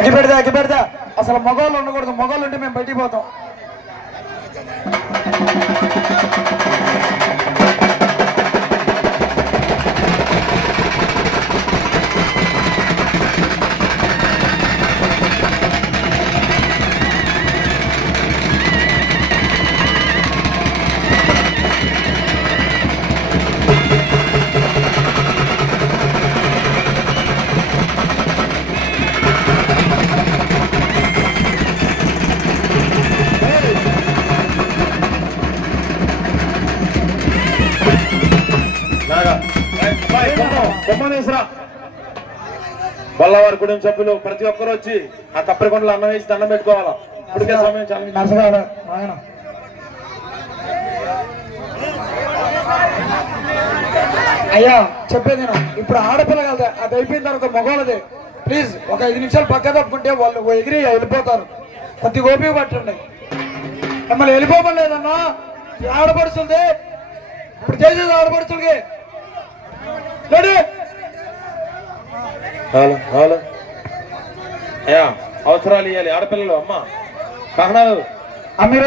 అగ్గి పెడతా అసలు మగవాళ్ళు ఉండకూడదు, మగవాళ్ళు ఉంటే మేము బయటికి పోతాం. బొల్లవారి కుటుంబ సభ్యులు ప్రతి ఒక్కరు వచ్చి ఆ తప్పరికొండలు అన్నం వేసి దండం పెట్టుకోవాలా. ఇప్పటికే సమయం చాలా. అయ్యా చెప్పేది ఇప్పుడు ఆడపిల్ల కదా, అది అయిపోయిన తర్వాత మగవాళ్ళది. ప్లీజ్ ఒక 5 నిమిషాలు పక్క తప్పుకుంటే వాళ్ళు ఎగిరి వెళ్ళిపోతారు. కొద్ది ఓపిక పట్టండి. మిమ్మల్ని వెళ్ళిపోమని లేదన్నా, ఆడపడుచులది ఇప్పుడు చేసేది ఆడపడుచులకి. అవసరాలు ఇవ్వాలి ఆడపిల్లలు. అమ్మ కారణాలు